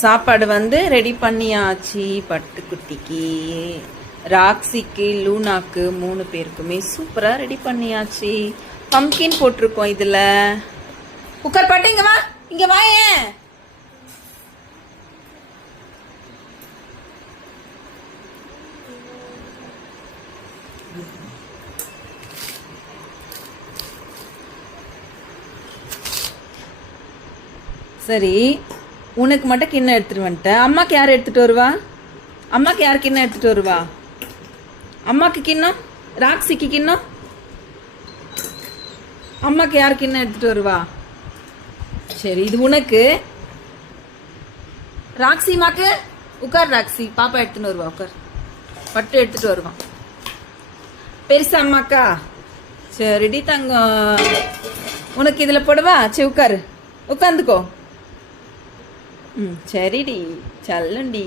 சாப்பாடு வந்து ரெடி பண்ணியாச்சு. பட்டுக்குட்டிக்கு, ராக்ஸிக்கு, லூனாக்கு 3 பேருக்குமே சூப்பராக ரெடி பண்ணியாச்சு. பம்கின் போட்டிருக்கோம் இதில். குக்கர் பாட்டு இங்கே வா, இங்கே வா. ஏன் சரி, உனக்கு மட்டும் கிண்ணம் எடுத்துட்டு வந்துட்டேன். அம்மாக்கு யார் எடுத்துட்டு வருவா? அம்மாக்கு யார் கிண்ணம் எடுத்துட்டு வருவா? அம்மாக்கு கிண்ணம், ராக்ஸிக்கு கிண்ணம். அம்மாக்கு யார் கிண்ணம் எடுத்துட்டு வருவா? சரி, இது உனக்கு. ராக்ஸி மாக்கு உட்கார். ராக்ஸி பாப்பா எடுத்துன்னு வருவா. உட்கார். பட்டு எடுத்துட்டு வருவான். பெருசா அம்மாக்கா? சரிடி தங்கம், உனக்கு இதில் போடுவா. சரி உட்காரு, உட்காந்துக்கோ. சரிடி, சல்லுண்டி.